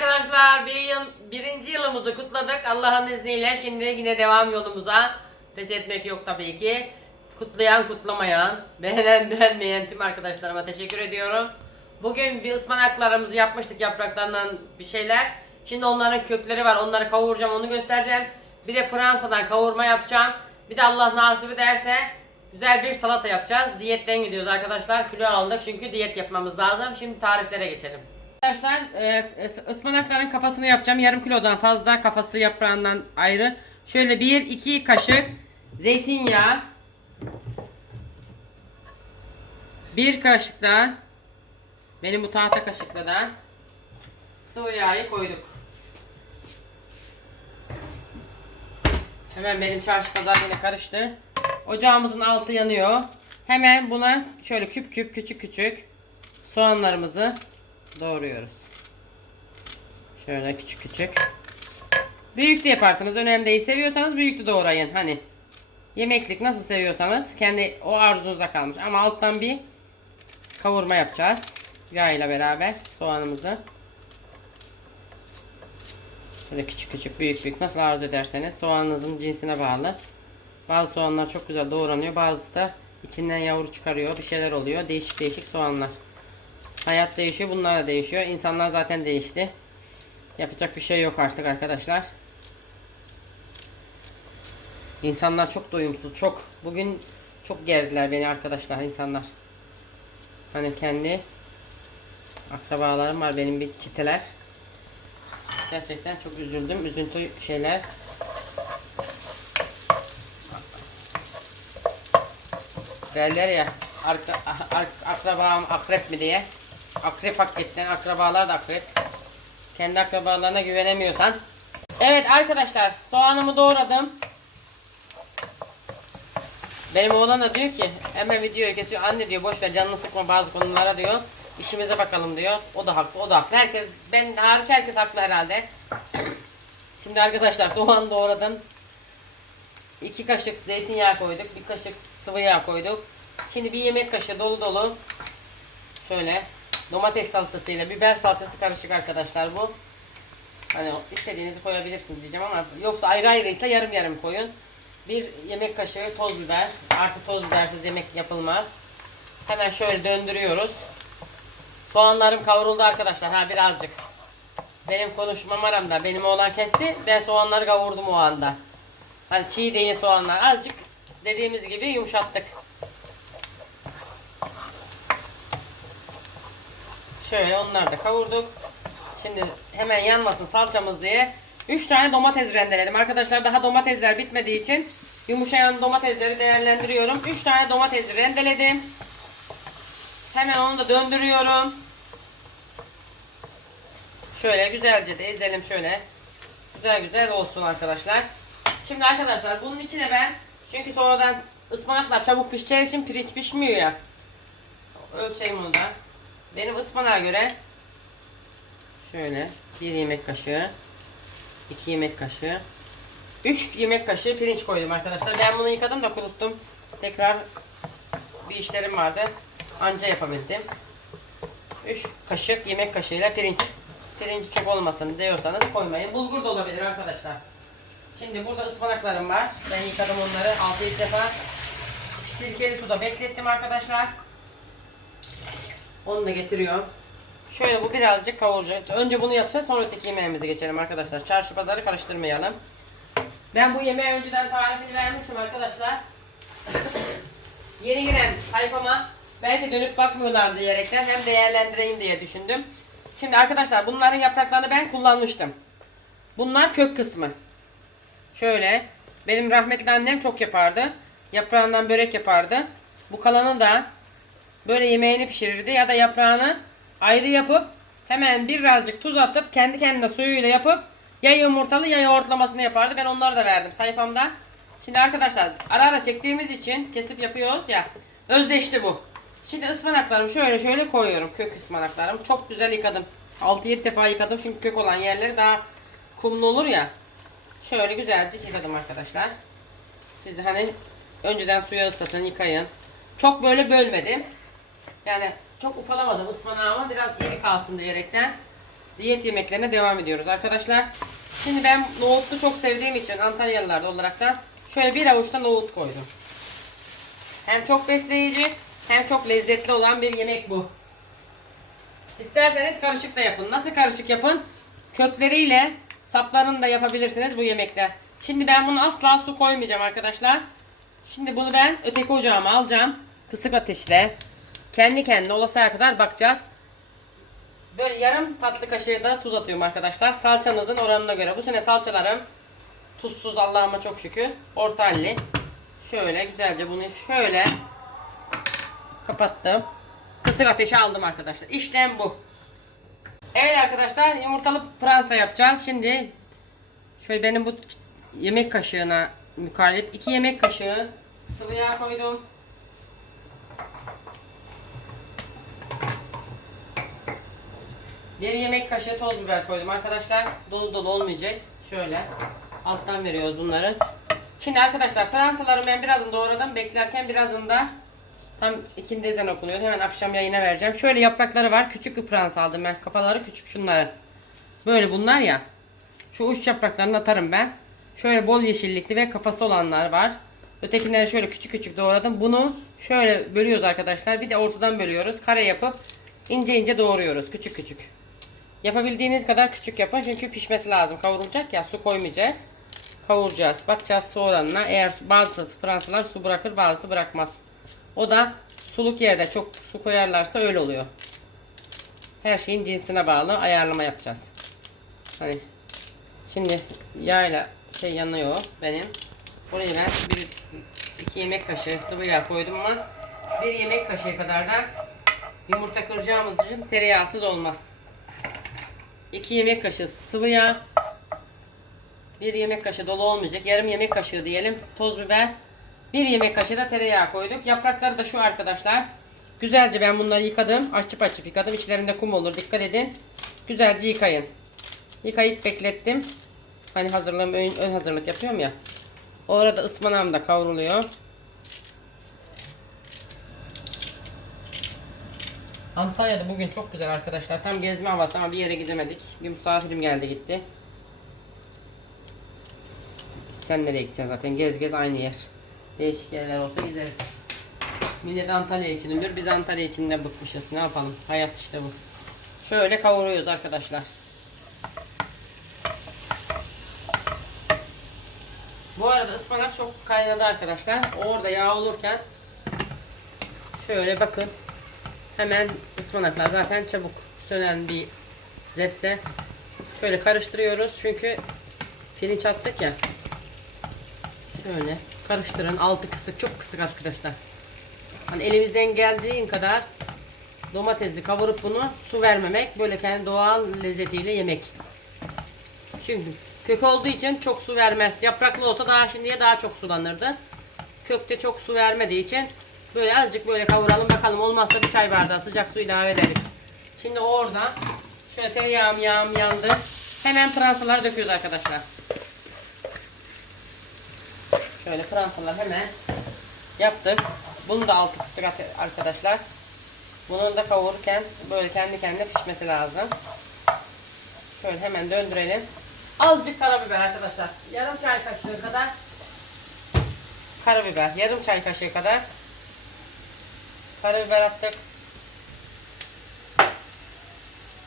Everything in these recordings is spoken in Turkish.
arkadaşlar bir yıl, birinci yılımızı kutladık. Allah'ın izniyle şimdi yine devam yolumuza pes etmek yok tabii ki. Kutlayan kutlamayan beğenen beğenmeyen tüm arkadaşlarıma teşekkür ediyorum. Bugün bir ıspanaklarımızı yapmıştık yapraklarından bir şeyler. Şimdi onların kökleri var onları kavuracağım onu göstereceğim. Bir de Fransa'dan kavurma yapacağım. Bir de Allah nasip ederse güzel bir salata yapacağız. Diyetten gidiyoruz arkadaşlar. Kilo aldık çünkü diyet yapmamız lazım. Şimdi tariflere geçelim Arkadaşlar e, ıs- ıspanakların kafasını yapacağım. Yarım kilodan fazla kafası yaprağından ayrı. Şöyle bir iki kaşık zeytinyağı. Bir kaşık da benim bu tahta kaşıkla da sıvı yağı koyduk. Hemen benim çarşı pazar yine karıştı. Ocağımızın altı yanıyor. Hemen buna şöyle küp küp küçük küçük soğanlarımızı doğruyoruz. Şöyle küçük küçük. Büyük de yaparsanız önemli değil. Seviyorsanız büyük de doğrayın. Hani yemeklik nasıl seviyorsanız kendi o arzunuza kalmış. Ama alttan bir kavurma yapacağız. Yağ ile beraber soğanımızı. Böyle küçük küçük büyük büyük nasıl arzu ederseniz soğanınızın cinsine bağlı. Bazı soğanlar çok güzel doğranıyor. Bazısı da içinden yavru çıkarıyor. Bir şeyler oluyor. Değişik değişik soğanlar. Hayat değişiyor, bunlar da değişiyor. İnsanlar zaten değişti. Yapacak bir şey yok artık arkadaşlar. İnsanlar çok doyumsuz, çok. Bugün çok gerdiler beni arkadaşlar insanlar. Hani kendi akrabalarım var benim bir çiteler. Gerçekten çok üzüldüm. Üzüntü şeyler. Derler ya arka, ar, akrabam akrep mi diye. Akrep hakikaten akrabalar da akrep. Kendi akrabalarına güvenemiyorsan. Evet arkadaşlar soğanımı doğradım. Benim oğlan da diyor ki hemen videoyu kesiyor. Anne diyor boş ver canını sıkma bazı konulara diyor. İşimize bakalım diyor. O da haklı o da haklı. Herkes ben hariç herkes haklı herhalde. Şimdi arkadaşlar soğan doğradım. 2 kaşık zeytinyağı koyduk. Bir kaşık sıvı yağ koyduk. Şimdi bir yemek kaşığı dolu dolu şöyle domates salçasıyla biber salçası karışık arkadaşlar bu. Hani istediğinizi koyabilirsiniz diyeceğim ama yoksa ayrı ayrıysa yarım yarım koyun. Bir yemek kaşığı toz biber. Artık toz bibersiz yemek yapılmaz. Hemen şöyle döndürüyoruz. Soğanlarım kavruldu arkadaşlar. Ha birazcık. Benim konuşmam aramda. Benim oğlan kesti. Ben soğanları kavurdum o anda. Hani çiğ değil soğanlar. Azıcık dediğimiz gibi yumuşattık. Şöyle onları da kavurduk. Şimdi hemen yanmasın salçamız diye 3 tane domates rendeledim. Arkadaşlar daha domatesler bitmediği için yumuşayan domatesleri değerlendiriyorum. 3 tane domates rendeledim. Hemen onu da döndürüyorum. Şöyle güzelce de ezelim şöyle. Güzel güzel olsun arkadaşlar. Şimdi arkadaşlar bunun içine ben çünkü sonradan ıspanaklar çabuk pişeceği için pirinç pişmiyor ya. Ölçeyim onu da. Benim ıspanağa göre şöyle bir yemek kaşığı, iki yemek kaşığı, üç yemek kaşığı pirinç koydum arkadaşlar. Ben bunu yıkadım da kuruttum. Tekrar bir işlerim vardı. Anca yapabildim. 3 kaşık yemek kaşığıyla pirinç. Pirinç çok olmasın diyorsanız koymayın. Bulgur da olabilir arkadaşlar. Şimdi burada ıspanaklarım var. Ben yıkadım onları 6-7 defa. Sirkeli suda beklettim arkadaşlar. Onu da getiriyorum. Şöyle bu birazcık kavuracak. Önce bunu yapacağız sonra öteki yemeğimize geçelim arkadaşlar. Çarşı pazarı karıştırmayalım. Ben bu yemeği önceden tarifini vermiştim arkadaşlar. Yeni giren sayfama belki dönüp bakmıyorlar diyerekten hem değerlendireyim diye düşündüm. Şimdi arkadaşlar bunların yapraklarını ben kullanmıştım. Bunlar kök kısmı. Şöyle benim rahmetli annem çok yapardı. Yaprağından börek yapardı. Bu kalanı da böyle yemeğini pişirirdi ya da yaprağını ayrı yapıp hemen birazcık tuz atıp kendi kendine suyuyla yapıp ya yumurtalı ya yoğurtlamasını yapardı. Ben onları da verdim sayfamda. Şimdi arkadaşlar ara ara çektiğimiz için kesip yapıyoruz ya özdeşti bu. Şimdi ıspanaklarımı şöyle şöyle koyuyorum kök ıspanaklarım. Çok güzel yıkadım. 6-7 defa yıkadım çünkü kök olan yerleri daha kumlu olur ya. Şöyle güzelce yıkadım arkadaşlar. Siz hani önceden suya ıslatın yıkayın. Çok böyle bölmedim. Yani çok ufalamadım ıspanağımı biraz iri kalsın diyerekten. diyet yemeklerine devam ediyoruz arkadaşlar. Şimdi ben nohutlu çok sevdiğim için Antalyalılar olarak da şöyle bir avuçta nohut koydum. Hem çok besleyici hem çok lezzetli olan bir yemek bu. İsterseniz karışık da yapın. Nasıl karışık yapın? Kökleriyle saplarını da yapabilirsiniz bu yemekte. Şimdi ben bunu asla su koymayacağım arkadaşlar. Şimdi bunu ben öteki ocağıma alacağım. Kısık ateşle. Kendi kendine olasıya kadar bakacağız. Böyle yarım tatlı kaşığı da tuz atıyorum arkadaşlar. Salçanızın oranına göre. Bu sene salçalarım tuzsuz Allah'ıma çok şükür. Orta halli. Şöyle güzelce bunu şöyle kapattım. Kısık ateşe aldım arkadaşlar. İşlem bu. Evet arkadaşlar yumurtalı pransa yapacağız. Şimdi şöyle benim bu yemek kaşığına mukalip 2 yemek kaşığı sıvı yağ koydum. Bir yemek kaşığı toz biber koydum arkadaşlar. Dolu dolu olmayacak. Şöyle alttan veriyoruz bunları. Şimdi arkadaşlar pransaları ben birazını doğradım. Beklerken birazını da tam ikindi ezan okunuyordu. Hemen akşam yayına vereceğim. Şöyle yaprakları var. Küçük bir pransa aldım ben. Kafaları küçük şunlar. Böyle bunlar ya. Şu uç yapraklarını atarım ben. Şöyle bol yeşillikli ve kafası olanlar var. Ötekileri şöyle küçük küçük doğradım. Bunu şöyle bölüyoruz arkadaşlar. Bir de ortadan bölüyoruz. Kare yapıp ince ince doğruyoruz. Küçük küçük. Yapabildiğiniz kadar küçük yapın. Çünkü pişmesi lazım. Kavrulacak ya. Su koymayacağız. Kavuracağız. Bakacağız su oranına. Eğer bazı Fransızlar su bırakır bazısı bırakmaz. O da suluk yerde çok su koyarlarsa öyle oluyor. Her şeyin cinsine bağlı ayarlama yapacağız. Hani şimdi yağla şey yanıyor benim. Buraya ben bir iki yemek kaşığı sıvı yağ koydum ama bir yemek kaşığı kadar da yumurta kıracağımız için tereyağsız olmaz. 2 yemek kaşığı sıvı yağ. 1 yemek kaşığı dolu olmayacak. Yarım yemek kaşığı diyelim. Toz biber. 1 yemek kaşığı da tereyağı koyduk. Yaprakları da şu arkadaşlar. Güzelce ben bunları yıkadım. Açıp açıp yıkadım. İçlerinde kum olur. Dikkat edin. Güzelce yıkayın. Yıkayıp beklettim. Hani hazırlığım ön, ön hazırlık yapıyorum ya. O arada ıspanağım da kavruluyor. Antalya'da bugün çok güzel arkadaşlar. Tam gezme havası ama bir yere gidemedik. Bir misafirim geldi gitti. Sen nereye gideceksin zaten? Gez gez aynı yer. Değişik yerler olsa gideriz. Millet Antalya için diyor. Biz Antalya için de bıkmışız. Ne yapalım? Hayat işte bu. Şöyle kavuruyoruz arkadaşlar. Bu arada ıspanak çok kaynadı arkadaşlar. Orada yağ olurken şöyle bakın Hemen ıspanaklar zaten çabuk sönen bir zepse. Şöyle karıştırıyoruz çünkü pirinç attık ya. Şöyle karıştırın. Altı kısık. Çok kısık arkadaşlar. Hani elimizden geldiğin kadar domatesi kavurup bunu su vermemek. Böyle kendi doğal lezzetiyle yemek. Çünkü kök olduğu için çok su vermez. Yapraklı olsa daha şimdiye daha çok sulanırdı. Kökte çok su vermediği için Böyle azıcık böyle kavuralım bakalım. Olmazsa bir çay bardağı sıcak su ilave ederiz. Şimdi orada şöyle tereyağım yağım yandı. Hemen pıransalar döküyoruz arkadaşlar. Şöyle pıransalar hemen yaptık. Bunu da altı kısık arkadaşlar. Bunun da kavururken böyle kendi kendine pişmesi lazım. Şöyle hemen döndürelim. Azıcık karabiber arkadaşlar. Yarım çay kaşığı kadar karabiber. Yarım çay kaşığı kadar Karabiber attık.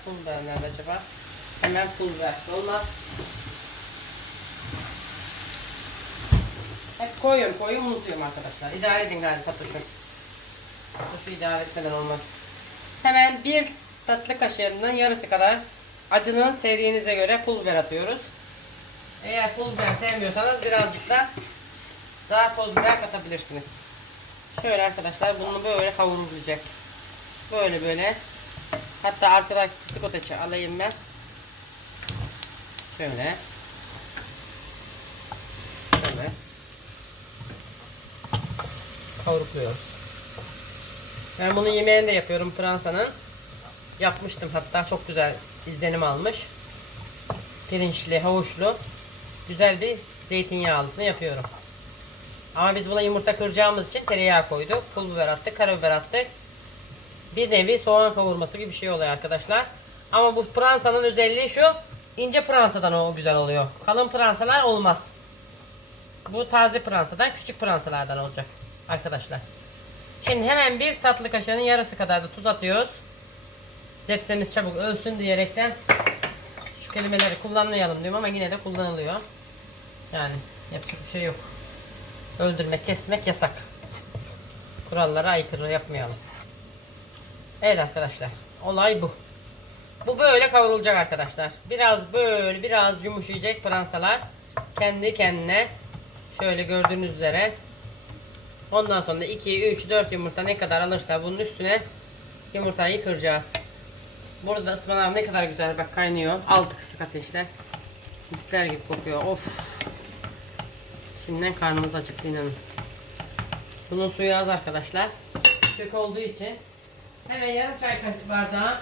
Pul biber nerede acaba? Hemen pul biber. Olmaz. Hep koyuyorum koyuyorum unutuyorum arkadaşlar. İdare edin galiba Fatoş'um. Fatoş'u idare etmeden olmaz. Hemen bir tatlı kaşığından yarısı kadar acının sevdiğinize göre pul biber atıyoruz. Eğer pul biber sevmiyorsanız birazcık da daha pul biber katabilirsiniz. Şöyle arkadaşlar bunu böyle kavurulacak. Böyle böyle. Hatta arkadaki ateşi alayım ben. Şöyle. Şöyle. Kavurukluyoruz. Ben bunu yemeğini de yapıyorum Fransa'nın. Yapmıştım hatta çok güzel izlenim almış. Pirinçli, havuçlu. Güzel bir zeytinyağlısını yapıyorum. Ama biz buna yumurta kıracağımız için tereyağı koyduk. Pul biber attık, karabiber attık. Bir nevi soğan kavurması gibi bir şey oluyor arkadaşlar. Ama bu pıransanın özelliği şu. ince pıransadan o güzel oluyor. Kalın pıransalar olmaz. Bu taze pıransadan küçük pıransalardan olacak arkadaşlar. Şimdi hemen bir tatlı kaşığının yarısı kadar da tuz atıyoruz. Zepsemiz çabuk ölsün diyerekten şu kelimeleri kullanmayalım diyorum ama yine de kullanılıyor. Yani yapacak bir şey yok. Öldürmek, kesmek yasak. Kurallara aykırı yapmayalım. Evet arkadaşlar. Olay bu. Bu böyle kavrulacak arkadaşlar. Biraz böyle biraz yumuşayacak pıransalar. Kendi kendine şöyle gördüğünüz üzere. Ondan sonra 2, 3, 4 yumurta ne kadar alırsa bunun üstüne yumurtayı kıracağız. Burada ıspanak ne kadar güzel bak kaynıyor. Altı kısık ateşte. Misler gibi kokuyor. Of. Şimdiden karnımız acıktı inanın. Bunun suyu az arkadaşlar. Kök olduğu için hemen yarım çay kaşığı bardağı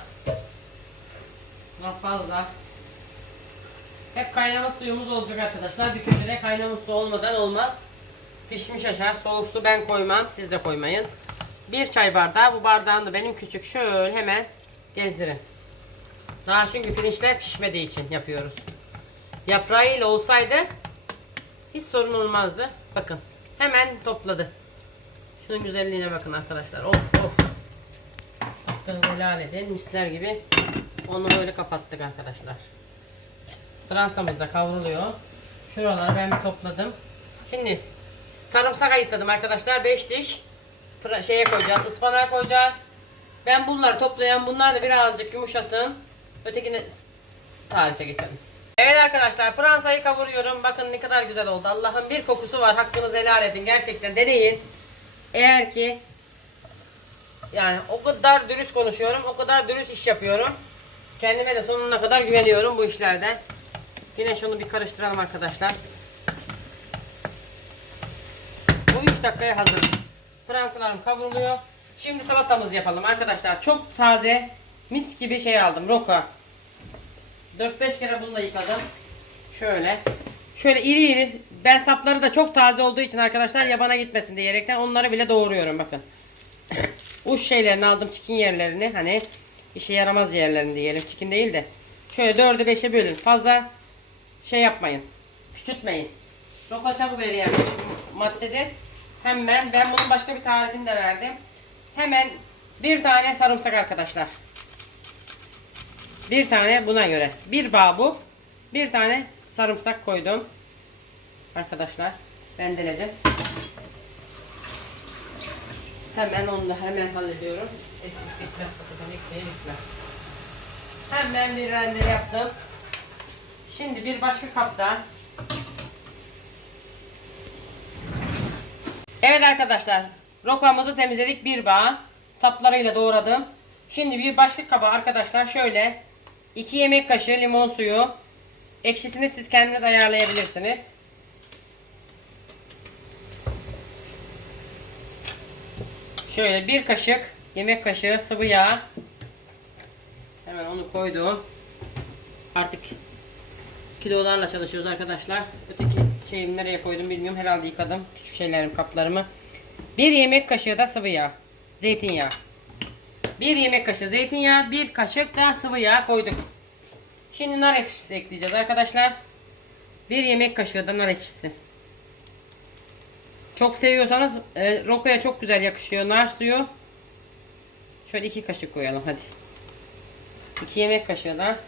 Daha fazla hep kaynama suyumuz olacak arkadaşlar. Bir köşede kaynama su olmadan olmaz. Pişmiş aşağı soğuk su ben koymam. Siz de koymayın. Bir çay bardağı. Bu bardağını da benim küçük şöyle hemen gezdirin. Daha çünkü pirinçler pişmediği için yapıyoruz. Yaprağıyla olsaydı hiç sorun olmazdı. Bakın hemen topladı. Şunun güzelliğine bakın arkadaşlar. Of of. Hakkınızı helal edin. Misler gibi. Onu böyle kapattık arkadaşlar. Fransamız da kavruluyor. Şuraları ben bir topladım. Şimdi sarımsak ayıkladım arkadaşlar. 5 diş. Şeye koyacağız. ıspanağa koyacağız. Ben bunları toplayan bunlar da birazcık yumuşasın. Ötekini tarife geçelim. Evet arkadaşlar Fransa'yı kavuruyorum. Bakın ne kadar güzel oldu. Allah'ın bir kokusu var. Hakkınızı helal edin. Gerçekten deneyin. Eğer ki yani o kadar dürüst konuşuyorum. O kadar dürüst iş yapıyorum. Kendime de sonuna kadar güveniyorum bu işlerden. Yine şunu bir karıştıralım arkadaşlar. Bu 3 dakikaya hazır. Fransalarım kavruluyor. Şimdi salatamızı yapalım arkadaşlar. Çok taze mis gibi şey aldım. Roka. 4-5 kere bunu da yıkadım. Şöyle. Şöyle iri iri. Ben sapları da çok taze olduğu için arkadaşlar yabana gitmesin diyerekten onları bile doğruyorum bakın. Uç şeylerini aldım çikin yerlerini hani işe yaramaz yerlerini diyelim çikin değil de. Şöyle 4'e 5'e bölün. Fazla şey yapmayın. Küçültmeyin. Roka çabuk eriyen maddedir. Hemen ben bunun başka bir tarifini de verdim. Hemen bir tane sarımsak arkadaşlar. Bir tane buna göre. Bir bağ bu. Bir tane sarımsak koydum. Arkadaşlar rendeledim. Hemen onu da hemen hallediyorum. Hemen bir rende yaptım. Şimdi bir başka kapta. Evet arkadaşlar. Rokamızı temizledik bir bağ. Saplarıyla doğradım. Şimdi bir başka kaba arkadaşlar şöyle 2 yemek kaşığı limon suyu. Ekşisini siz kendiniz ayarlayabilirsiniz. Şöyle bir kaşık yemek kaşığı sıvı yağ. Hemen onu koydum. Artık kilolarla çalışıyoruz arkadaşlar. Öteki şeyimi nereye koydum bilmiyorum. Herhalde yıkadım. Küçük şeylerim kaplarımı. Bir yemek kaşığı da sıvı yağ. Zeytinyağı. Bir yemek kaşığı zeytinyağı, bir kaşık da sıvı yağ koyduk. Şimdi nar ekşisi ekleyeceğiz arkadaşlar. Bir yemek kaşığı da nar ekşisi. Çok seviyorsanız e, rokoya çok güzel yakışıyor nar suyu. Şöyle iki kaşık koyalım hadi. İki yemek kaşığı da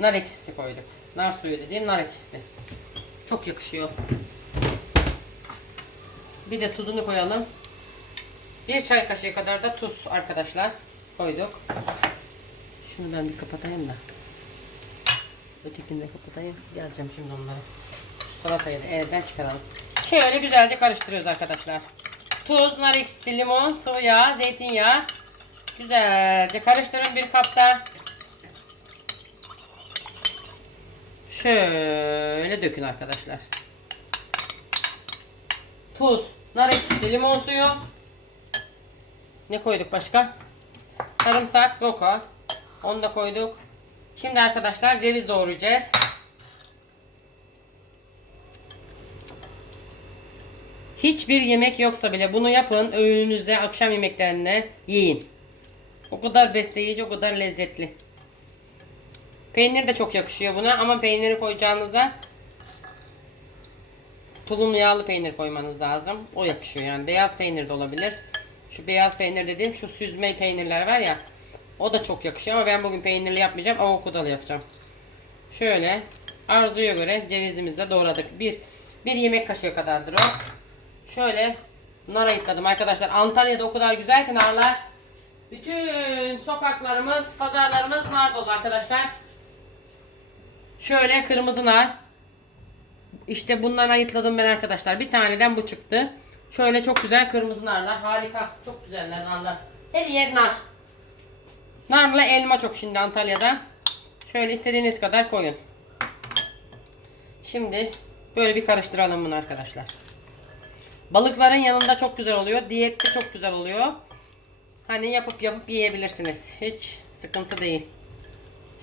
nar ekşisi koyduk. Nar suyu dediğim nar ekşisi. Çok yakışıyor. Bir de tuzunu koyalım. Bir çay kaşığı kadar da tuz arkadaşlar koyduk. Şunu ben bir kapatayım da. Ötekini de kapatayım. Geleceğim şimdi onlara. Salatayı da elden çıkaralım. Şöyle güzelce karıştırıyoruz arkadaşlar. Tuz, nar ekşisi, limon, sıvı yağ, zeytinyağı. Güzelce karıştırın bir kapta. Şöyle dökün arkadaşlar. Tuz, nar ekşisi, limon suyu. Ne koyduk başka? Sarımsak, roka. Onu da koyduk. Şimdi arkadaşlar ceviz doğrayacağız. Hiçbir yemek yoksa bile bunu yapın. Öğününüzde, akşam yemeklerinde yiyin. O kadar besleyici, o kadar lezzetli. Peynir de çok yakışıyor buna ama peyniri koyacağınıza tulum yağlı peynir koymanız lazım. O yakışıyor yani. Beyaz peynir de olabilir. Şu beyaz peynir dediğim şu süzme peynirler var ya. O da çok yakışıyor ama ben bugün peynirli yapmayacağım. Avokadolı yapacağım. Şöyle arzuya göre cevizimizi de doğradık. Bir, bir yemek kaşığı kadardır o. Şöyle nar ayıkladım arkadaşlar. Antalya'da o kadar güzel ki narlar. Bütün sokaklarımız, pazarlarımız nar dolu arkadaşlar. Şöyle kırmızı nar. İşte bundan ayıtladım ben arkadaşlar. Bir taneden bu çıktı. Şöyle çok güzel kırmızı narlar. Harika. Çok güzeller narlar. Her yer nar. Narla elma çok şimdi Antalya'da. Şöyle istediğiniz kadar koyun. Şimdi böyle bir karıştıralım bunu arkadaşlar. Balıkların yanında çok güzel oluyor. Diyette çok güzel oluyor. Hani yapıp yapıp yiyebilirsiniz. Hiç sıkıntı değil.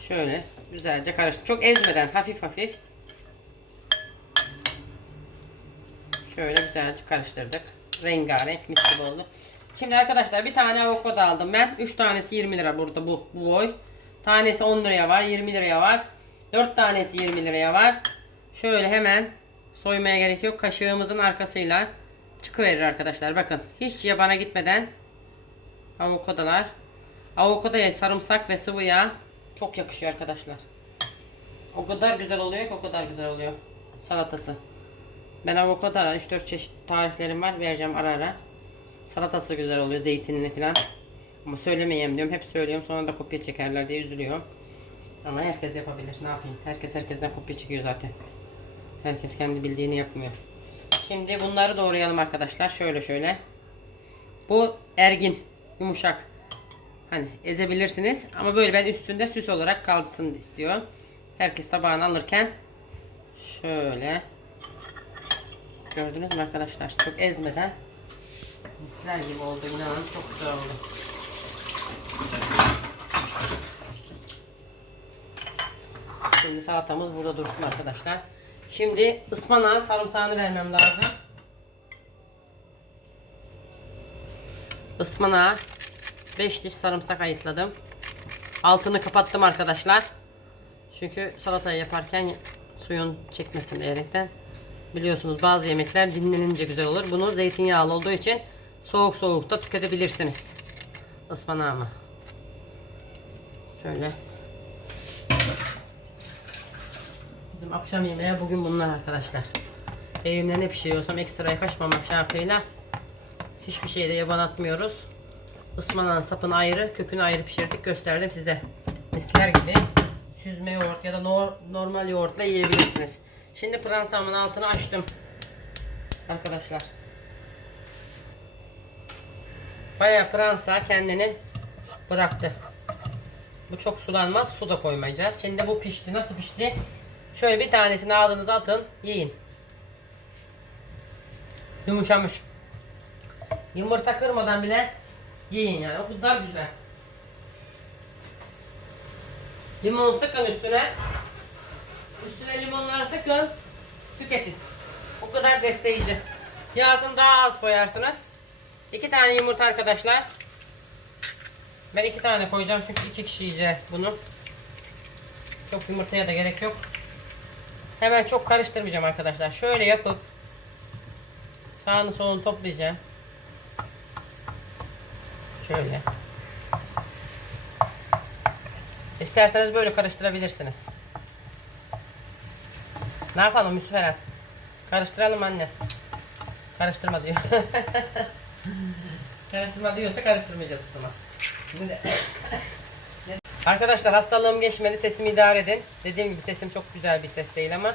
Şöyle güzelce karıştır. Çok ezmeden hafif hafif. Şöyle güzelce karıştırdık. Rengarenk mis gibi oldu. Şimdi arkadaşlar bir tane avokado aldım ben. 3 tanesi 20 lira burada bu, bu boy. Tanesi 10 liraya var, 20 liraya var. 4 tanesi 20 liraya var. Şöyle hemen soymaya gerek yok. Kaşığımızın arkasıyla çıkıverir arkadaşlar. Bakın hiç yabana gitmeden avokadolar. Avokadoya sarımsak ve sıvı yağ çok yakışıyor arkadaşlar. O kadar güzel oluyor ki o kadar güzel oluyor salatası. Ben avokado 3-4 çeşit tariflerim var. Vereceğim ara ara. Salatası güzel oluyor zeytinli falan. Ama söylemeyeyim diyorum. Hep söylüyorum. Sonra da kopya çekerler diye üzülüyorum. Ama herkes yapabilir. Ne yapayım? Herkes herkesten kopya çekiyor zaten. Herkes kendi bildiğini yapmıyor. Şimdi bunları doğrayalım arkadaşlar. Şöyle şöyle. Bu ergin. Yumuşak. Hani ezebilirsiniz. Ama böyle ben üstünde süs olarak kalsın istiyorum. Herkes tabağını alırken şöyle Gördünüz mü arkadaşlar? Çok ezmeden misler gibi oldu. İnanın çok güzel oldu. Şimdi salatamız burada dursun arkadaşlar. Şimdi ıspanağın sarımsağını vermem lazım. Ispanağa 5 diş sarımsak ayıtladım. Altını kapattım arkadaşlar. Çünkü salatayı yaparken suyun çekmesin diyerekten. Biliyorsunuz bazı yemekler dinlenince güzel olur. Bunu zeytinyağlı olduğu için soğuk soğuk da tüketebilirsiniz. Ispanağımı. Şöyle. Bizim akşam yemeği bugün bunlar arkadaşlar. Evimde ne pişiriyorsam ekstraya kaçmamak şartıyla hiçbir şeyde yaban atmıyoruz. Ispanağın sapını ayrı, kökünü ayrı pişirdik. Gösterdim size. Misler gibi süzme yoğurt ya da nor- normal yoğurtla yiyebilirsiniz. Şimdi pıransamın altını açtım. Arkadaşlar. Bayağı pıransa kendini bıraktı. Bu çok sulanmaz. Su da koymayacağız. Şimdi bu pişti. Nasıl pişti? Şöyle bir tanesini ağzınıza atın. Yiyin. Yumuşamış. Yumurta kırmadan bile yiyin yani. O kadar güzel. Limon sıkın üstüne. Üstüne limonları sıkın. Tüketin. O kadar besleyici. Yağsını daha az koyarsınız. İki tane yumurta arkadaşlar. Ben iki tane koyacağım çünkü iki kişi yiyecek bunu. Çok yumurtaya da gerek yok. Hemen çok karıştırmayacağım arkadaşlar. Şöyle yapıp sağını solunu toplayacağım. Şöyle. İsterseniz böyle karıştırabilirsiniz. Ne yapalım Yusuf? Karıştıralım anne. Karıştırma diyor. Karıştırma diyorsa karıştırmayacağız o zaman. Arkadaşlar hastalığım geçmedi sesimi idare edin. Dediğim gibi sesim çok güzel bir ses değil ama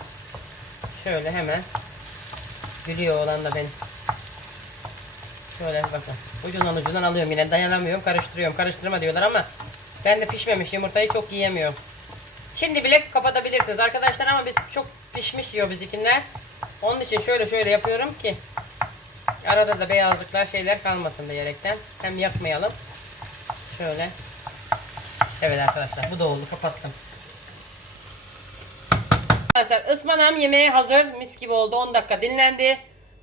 şöyle hemen gülüyor olan da benim. Şöyle bakın. Ucundan ucundan alıyorum yine dayanamıyorum karıştırıyorum. Karıştırma diyorlar ama ben de pişmemiş yumurtayı çok yiyemiyorum. Şimdi bile kapatabilirsiniz arkadaşlar ama biz çok pişmiş yiyor bizikiler. Onun için şöyle şöyle yapıyorum ki arada da beyazlıklar şeyler kalmasın diyerekten. Hem yakmayalım. Şöyle. Evet arkadaşlar bu da oldu kapattım. Arkadaşlar ıspanağım yemeğe hazır. Mis gibi oldu. 10 dakika dinlendi.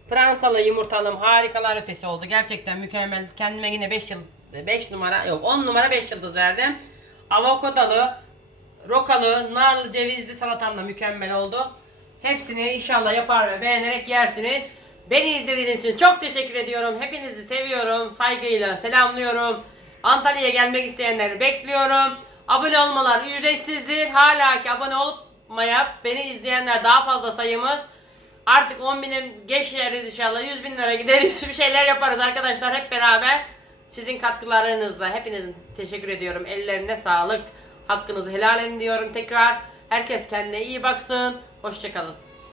Pransalı yumurtalım harikalar ötesi oldu. Gerçekten mükemmel. Kendime yine 5 yıl 5 numara yok 10 numara 5 yıldız verdim. Avokadolu rokalı, narlı, cevizli salatam da mükemmel oldu. Hepsini inşallah yapar ve beğenerek yersiniz. Beni izlediğiniz için çok teşekkür ediyorum. Hepinizi seviyorum. Saygıyla selamlıyorum. Antalya'ya gelmek isteyenleri bekliyorum. Abone olmalar ücretsizdir. Hala ki abone olmayıp beni izleyenler daha fazla sayımız. Artık 10 bine geçeriz inşallah. 100 bin lira gideriz. Bir şeyler yaparız arkadaşlar hep beraber. Sizin katkılarınızla hepinizin teşekkür ediyorum. Ellerine sağlık. Hakkınızı helal edin diyorum tekrar. Herkes kendine iyi baksın. Hoşçakalın.